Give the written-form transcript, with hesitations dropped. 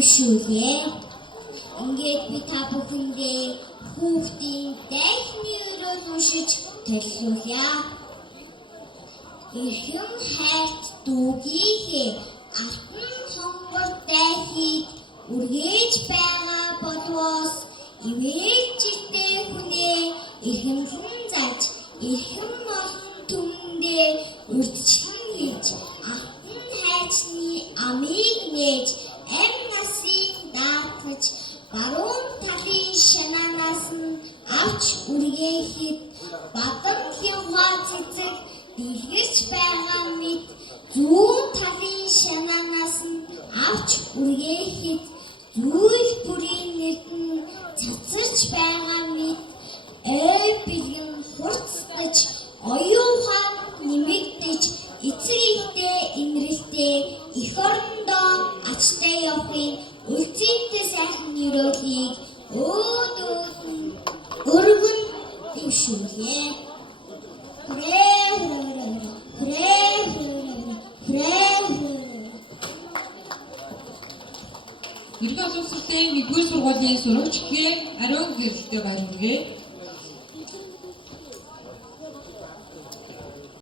дэвшүүлээ. Ингээд би та бүхэндээ хүүхдийн дайхны өрөөл уншиж төлөвлөе. Эрхэм хайрт дүүгийнхээ алтан хонгор дайхийг үргэж байгаа болвоос ивэжтэй хүнээ эрхэмлэн зарж эрхэм олон түмэндээ урдчлан хийж алтан хайрчны амийг нээж амь насыг даатгаж баруун талын шанаанаас нь авч үргээхэд бадан хямгаа цэцэг дэлгэрч байгаа мэт зүүн талын шанаанаас нь авч үргээхэд зүйл бүрийн нэрдэн цацарч байгаа мэт ой бэлгэн хурцдаж оюухан нэмэгдэж эцэг ихтэй инрэлтэй эх орондоо ачтай явахын үлцэнтэй сайхан өрөөлийг өргөн дэвшүүлээ. Иргэн улс улсын 1-р сургуулийн сурагч Г. Ариун гэрэлтэй баярлалаа.